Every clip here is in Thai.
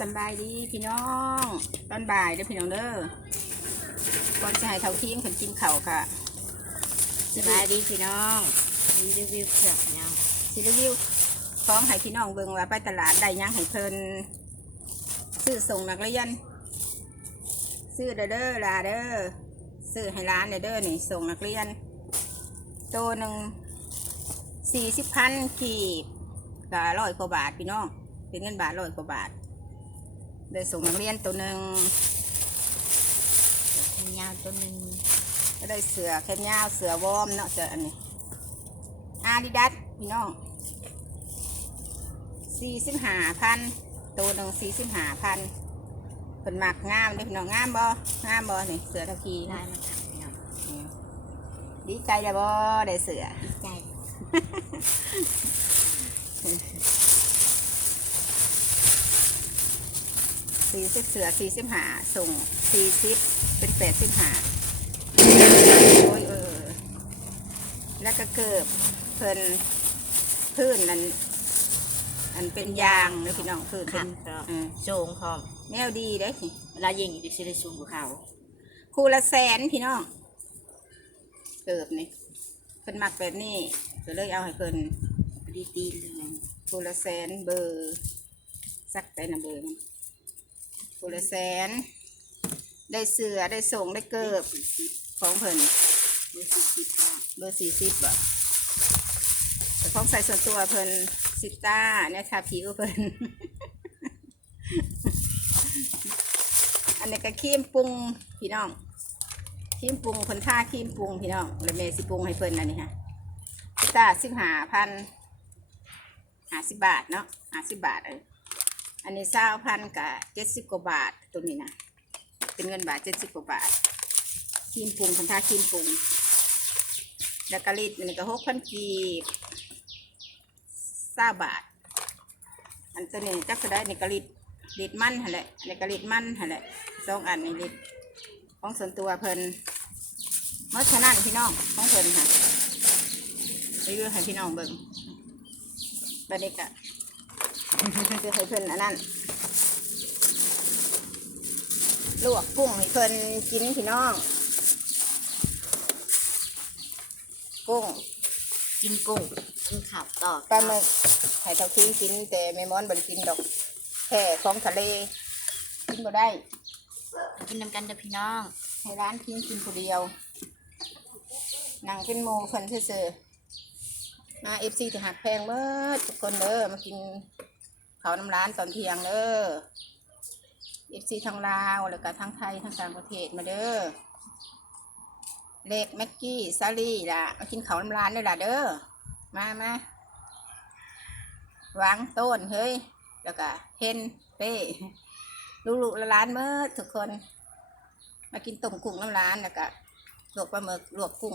สำบายดีพี่น้อง ตอนบ่ายเด้อพี่น้องเด้อก่อนจะให้เท่าเที่ยงคนกินข้าวค่ะสบายดีพี่น้องมีรีวิวเผือกเนาะสิรีวิวพร้อมให้พี่น้องเบิ่งว่าไปตลาดได้หยังให้เพิ่นซื้อส่งนักเรียนซื้อเด้อเด้อลาเด้อซื้อให้ร้านเด้อเด้อนี่ส่งนักเรียน ตัวหนึ่งสี่สิบพันขีดก็ร้อยกว่าบาทพี่น้องเป็นเงินบาทร้อยกว่าบาท ได้ส่งนักเรียนตัวหนึ่งแขนยาวตัวหนึ่งก็ได้เสือแขนยาวเสือวอร์มเนาะเสืออันนี้อาดิดาสพี่น้องสี่สิบห้าพันตัวหนึ่งสี่สิบห้าพันเป็นหมักงามเด้อพี่น้องงามบ่งามบ่นี่เสือตะคีได้นะมาถักพี่น้องดีใจเลยบ่ได้เสือดีใจ สี่สิบเสือสี่สิบห้าส่งสี่สิบเป็นแปดสิบห้าโอ้ยเออ แล้วก็เกิบเพิ่นพื้นนั้นอันเป็นยางเด้อพี่น้องพื้นเป็ขันนก็อืมโจงพร้อมแนวดีเด้สิเวลายิงอยู่สิได้สูงกว่าเขาคู่ละแสนพี่น้อง เกิบนี่เพิ่นมักแบบนี้ก็เลยเอาให้เพิ่นดีตีเลยนะคู่ละแสนเบอร์สักแต่นะเบอร์มัน คู่ละแสน ได้เสือได้ส่งได้เกิบของเพิ่นดูสิสิค่ะเบอร์สี่สิบบ่แต่ของใส่ส่วนตัวเพิ่นซิต้าเนี่ยทาผิวเพิ่นอันนี้ก็ครีมปรุงพี่น้องครีมปรุงเพิ่นท่าครีมปรุงพี่น้องแล้วแม่สิปรุงให้เพิ่นอันนี้ฮะซิต้าสิบห้าพันห้าสิบบาทเนาะห้าสิบบาทเออ อันนี้เศร้าพันกับเจ็ดสิบกว่าบาทตัวนี้นะเป็นเงินบาทเจ็ดสิบกว่าบาทครีมปรุงเพิ่นท่าครีมปรุงแล้วก็ลิตรอันนี้ก็หกพันกีบสาบาท อันตัวนี้จักก็ได้นี่ก็ลิตรลิตรมันหั่นแหละอันนี้ก็ลิตรมันหั่นแหละสองอันนี่ลิตรของส่วนตัวเพิ่นเมื่อฉะนั้นพี่น้องของเพิ่นค่ะรีวิวให้พี่น้องเบิ่งบัดนี้ก็ คือให้เพิ่นอันนั้นลวกกุ้งให้เพิ่นกินพี่น้อง กุ้งกินกุ้งกินข้าวต่อปลาหมึกให้เท่าที่กิน แต่แม่ม้อนบริกินดอกแค่ของทะเล กินบ่ได้ กินน้ำกันเด้อพี่น้อง ให้ร้านกินกินคนเดียวนั่งเป็นโมคนเซื่อๆมาเอฟซีที่หักแพงเบิดทุกคนเด้อมากิน เขาน้ำร้านตอนเที่ยงเด้อเอฟซีทางลาวแล้วก็ทางไทยทางต่างประเทศมาเด้อเล็กแม็กกี้ซาลี่ล่ะมากินเขาน้ำร้านด้วยล่ะเด้อมามาวางต้นเฮ้ยแล้วก็เฮนเป้ลูกๆละล้านเมื่อทุกคน มากินต้มกุ้งน้ำร้านแล้วก็ลวกปลาหมึกลวกกุ้ง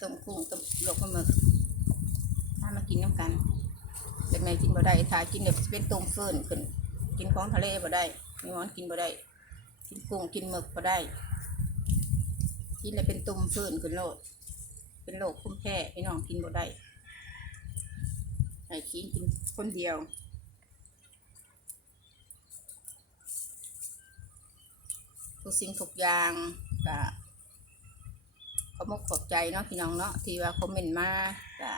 ต้มกุ้งต้มลวกปลาหมึกถ้ามากินน้ำกัน เป็นไงกินบ่ได้ถ้ากินแบบเป็นต้มฟืนขึ้นกินของทะเลบ่ได้มีหมอนกินบ่ได้ กินกุ้งกินหมึกบ่ได้ กินเลยเป็นตุ่มฟืนขึ้นโลดเป็นโรคคุ้มแพ้พี่น้องกินบ่ได้ไอ้คิงกินคนเดียวทุกสิ่งทุกอย่างก็ขอมกขอบใจเนาะพี่น้องเนาะที่ว่าคอมเมนต์มากก็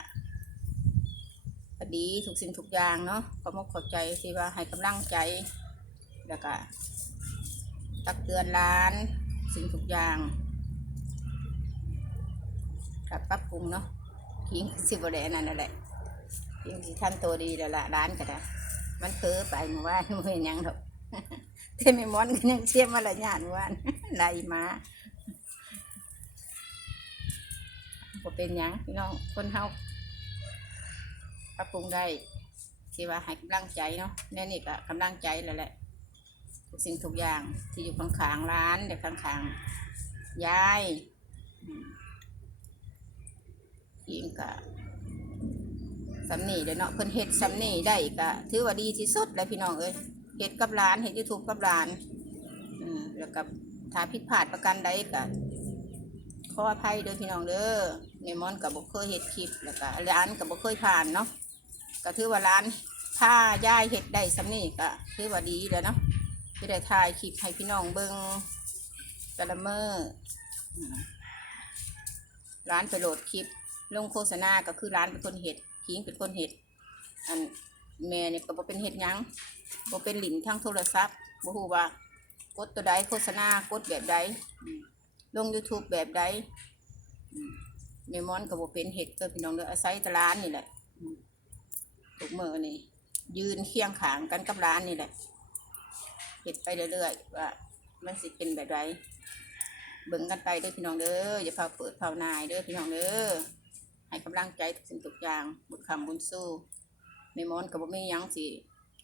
ดีทุกสิ่งทุกอย่างเนาะขอมกขอบใจที่ว่าให้กำลังใจแล้วก็ตักเตือนร้าน สิ่งทุกอย่างกับปรับปรุงเนาะคิงสิบแดนั่นนั่นแหละยังสิท่านตัวดีแล้วละร้านก็ได้มันเพ้อไปเมื่อวานมื่อยังดอกเทมมอนก็ยังเชื่อมาละญาติเมื่อวานไล่มาบ่เป็นยังพี่น้องคนเฮา ปรับปรุงได้ที่ว่าให้กำลังใจเนาะแน่นี่ก็กำลังใจแล้วแหละทุกสิ่งทุกอย่างที่อยู่ข้างๆร้านเด็กข้างๆยายยิงก็สำนีเดี๋ยวเนาะเพิ่นเฮ็ดสำนีได้ก็ถือว่าดีที่สุดแล้วพี่น้องเอ้ยเฮ็ดกับร้านเฮ็ดยูทูบกับร้านอืมแล้วก็ถ้าผิดพลาดประกันใดก็ขออภัยเด้อพี่น้องเด้อเนมอนก็บ่เคยเฮ็ดคลิปแล้วก็ร้านก็บ่เคยผ่านเนาะ ก็ถือว่าร้านถ้ายายเห็ดได้สำนี่ก็คือว่าดีแล้วเนาะที่ได้ถ่ายคลิปให้พี่น้องเบิงกะละเมออืมร้านไปโหลดคลิป ลงโฆษณาก็คือร้านเป็นคนเห็ดพิงเป็นคนเห็ด อันแม่เนี่ยก็บ่เป็นเห็ดยังบ่เป็นหลินทางโทรศัพท์บ่ฮู้ว่ากดตัวใดโฆษณากดแบบใดลง YouTube แบบใดอืมแม่มอนก็บ่เป็นเห็ดก็พี่น้องเด้ออาศัยตร้านนี่แหละ ทุกมือนี่ ยืนเคียงขางกันกับร้านนี่แหละเห็ดไปเรื่อยๆว่ามันสิเป็นแบบใดเบิ่งกันไปเด้อพี่น้องเด้ออย่าพาเปิดเผานายเด้อพี่น้องเด้อให้กำลังใจทุกสิ่งทุกอย่างบุญคำบุญสู้ในมอนกับบ่มีหยังสิ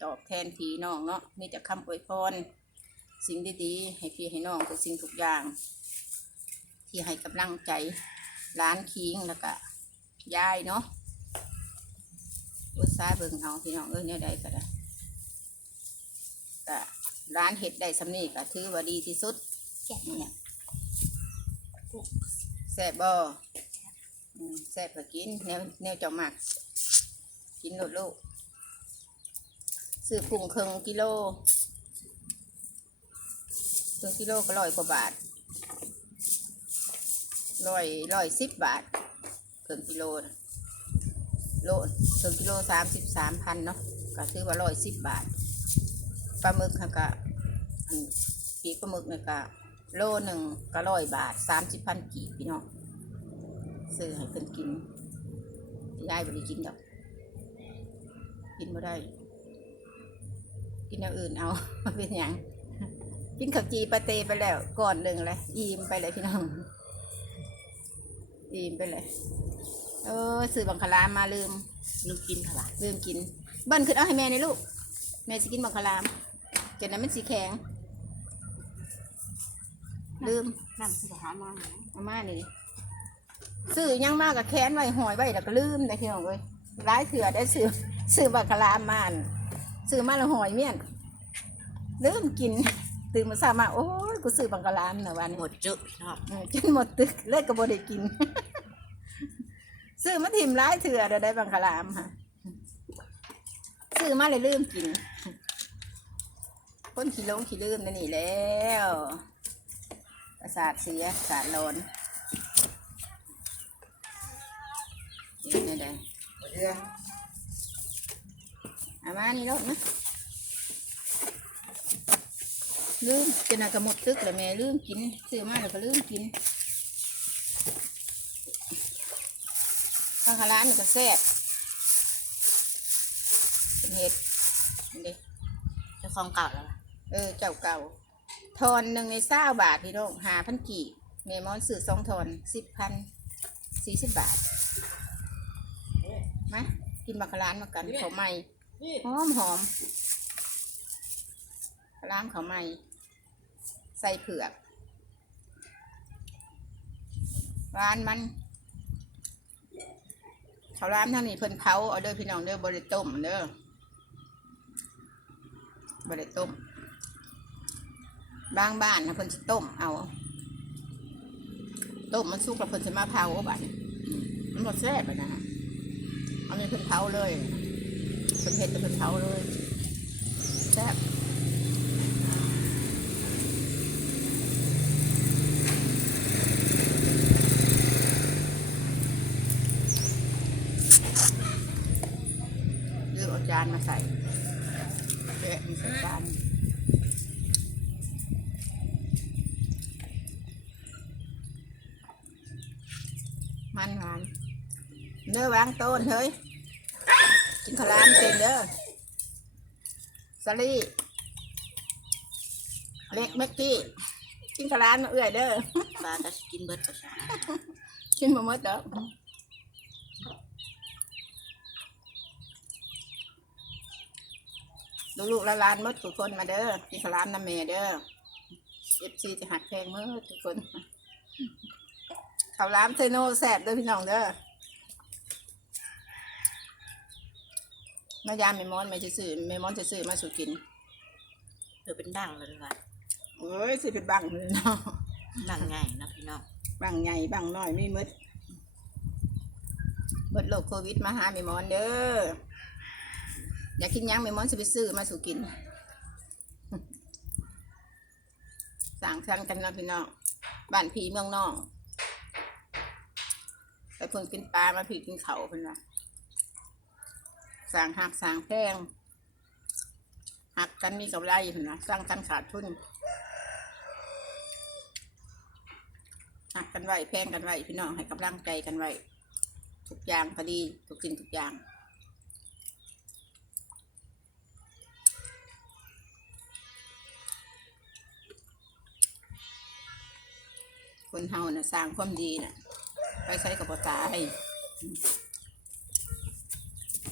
ตอบแทนพี่น้องเนาะมีแต่คำอวยพรสิ่งดีๆให้พี่ให้น้องทุกสิ่งทุกอย่าง ที่ให้กำลังใจร้านคิงแล้วก็ยายเนาะ อุตสาเบิ่งเอาพี่น้องเอ้ยเนี่ยใดก็ได้ก็ร้านเห็ดได้สำนีก็ถือว่าดีที่สุดเนี่ยแซ่บบ่อืมแซ่บก็กินแนวแนวเจ้าหมัก กินโลดลูกซื้อกุ้งครึ่งกิโลครึ่งกิโลก็ร้อยกว่าบาทร้อยร้อยสิบบาทเครึ่งกิโลนะ โลครึ่งกิโลสามสิบสามพันเนาะก็ซื้อว่าร้อยสิบบาทปลาหมึกค่ะก็ปีกปลาหมึกเนี่ยก็โลหนึ่งก็ร้อยบาทสามสิบพันกีบพี่น้องซื้อให้เพิ่นกินยายบ่ได้กินดอกกินบ่ได้ กินอย่างอื่นเอามันเป็นหยังกินข้าวจีปลาเตไปแล้วก่อนหนึ่งเลยอิ่มไปเลยพี่น้องอิ่มไปเลย เออซื้อบังคลามมาลืม ลูกกินเท่าไหร่ลืมกิน เบิ้ลขึ้นเอาให้แม่ในอยลูก แม่สิกินบังคลามเกิดนั้นมันสีแข็ง ลืมน้ำสุขภาพมากเอามานี่ซื้อหยังมากกับแค้นไว้หอยไว้แล้วก็ลืมได้พี่น้องเว้ยร้ายเถื่อได้ซื้อซื้อบักคลามมาอั่นซื้อมาแล้วหอยเมี่ยนลืมกิน ตื่นมาเช้ามาโอ้ยกูซื้อบักคลามนะวัน หมดจุพี่น้อง เออจนหมดตึกเลิกก็บ่ได้กิน ซื้อมาทิมร้ายเถื่อเดี๋ยวได้บักคลามค่ะซื้อมาเลยลืมกินคนขี้ลงขี้ลืมนั่นนี่แล้วประสาทเสียประสาทร้อนนี่นี่เด้อเอามานี่ลูกนะลืมจะน่ากระหมดตึกเลยแม่ลืมกินซื้อมาแล้วก็ลืมกิน ข้าวขาร้านนี่ก็แซ่บเป็นเห็ดนี่เด้เจ้าของเก่าแล้วล่ะเออเจ้าเก่า ทอนหนึ่งในเศร้าบาทพี่น้องหาพันกี่เมมอนซื้อสองทอนสิบพันสี่สิบบาทมากินบักขลานมากันเขาวใหม่หอมหอมร้านเขาวใหม่ ใส่เผือกร้านมันเขาวร้านท่างนี้เพิ่นเผาเอาเด้อพี่น้องเด้อบริต้มเด้อบริต้ม บางบ้านนะเพิ่นจะต้มเอา ต้มมันสุกแล้วเพิ่นจะมาเผาบัดมันหมดแซ่บนะฮะอันนี้เพิ่นเผาเลยเพิ่นเผ็ดเพิ่นเผาเลยแซ่บเลือกเอาจานมาใส่แกะมีใส่จาน มัน หวานเนื้อวางต้นเฮ้ยกินข้าวหลามเป็นเด้อสลีเล็กเม็กกี้กินข้าวหลามมาเอื่อยเด้อปลาจะกินเบิดประชากินมาหมดเด้อลูกๆและหลานหมดทุกคนมาเด้อกินข้าวหลามน้ำเมเด้อเอฟซีจะหักแพงมือทุกคน ข้าวหลามเซโนแซ่บเด้อพี่น้องเด้อมายามเมมอนไม่จะซื้อเมมอนจะซื้อมาสู่กินเธอเป็นดังเลยดีกว่าเอ้ยสิเป็นบังเลยเนาะดังไงนะพี่น้องบังใหญ่บังน้อยไม่มืดเบิดโรคโควิดมาหาเมมอนเด้ออยากกินหยังแม่มอนสิไปซื้อมาสู่กินสั่งสั่งกันเนาะพี่น้องบ้านพี่เมืองนอก ไปเพิ่นกินปลามาพี่กินเขาเพิ่นว่าสั่งหักสั่งแพงหักกันมีกำไรเพิ่นว่าสั่งกันขาดทุนหักกันไว้แพงกันไว้พี่น้องให้กำลังใจกันไว้ทุกอย่างพอดีทุกสิ่งทุกอย่างคนเฮาน่ะสร้างความดีน่ะ ไปใช้กับบ่ตาย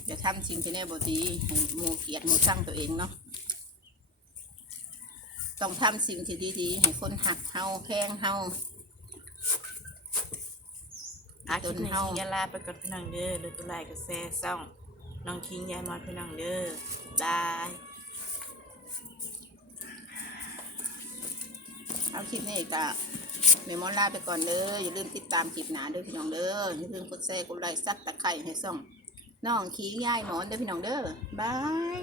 อย่าทำสิ่งที่แน่บ่ดีให้หมูเกลียดหมูสร้างตัวเองเนาะต้องทำสิ่งที่ดีๆ ให้คนหักเฮาแพงเฮาอาคลิปนี้คิงยาลาไปกับพี่น้องเด้อหรือตัวไลค์กับแซ่ซ่องน้องคิงยายมอนพี่น้องเด้อบายเอาคลิปนี้ก็ เมมอนลาไปก่อนเด้ออย่าลืมติดตามคลิปหนาเด้อพี่น้องเด้ออย่าลืมกดแชร์กดไลค์ซับตะไคร้ให้ส่องน้องขี้ยายหมอนเด้อพี่น้องเด้อบาย